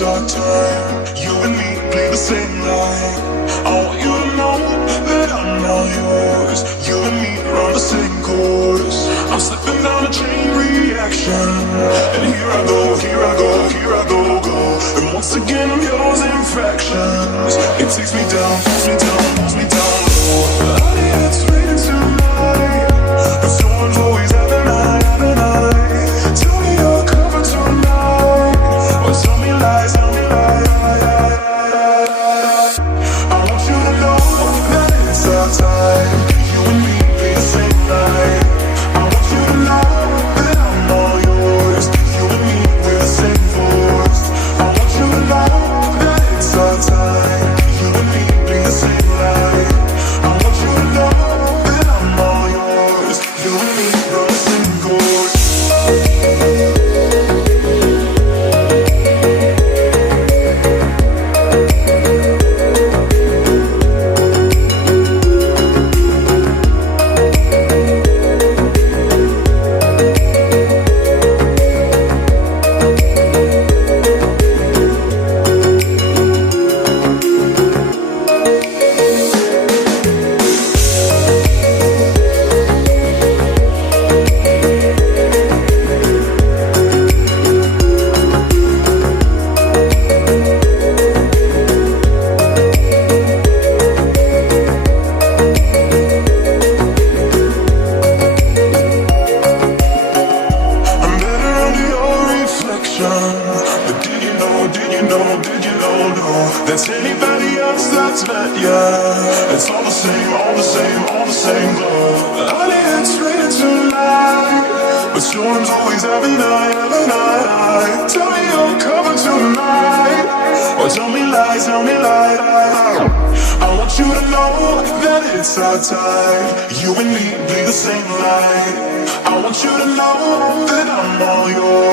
it's our time. You and me play the same line. I want you to know that I'm all yours. You and me run the same course. I'm slipping down a chain reaction, and here I go, here I go, here I go, go. And once again I'm yours in fractions. It takes me down, pulls me down, pulls me down low. It's raining tonight, but storms always have a night, have a night. Tell me you're covered tonight, or tell me lies, tell me lies. I want you to know that it's our time. You and me be the same night. I want you to know that I'm all yours. You and me, we're the same force. I want you to know that it's our time. You and me be the same light. I want you to know that I'm all yours. You and me, we're the same course. That's anybody else that's met ya. It's all the same, all the same, all the same glow. Honey, it's raining tonight, but storms always have a night, have a night. Tell me you're covered tonight, or tell me lies, tell me lies. I want you to know that it's our time. You and me bleed the same light. I want you to know that I'm all yours.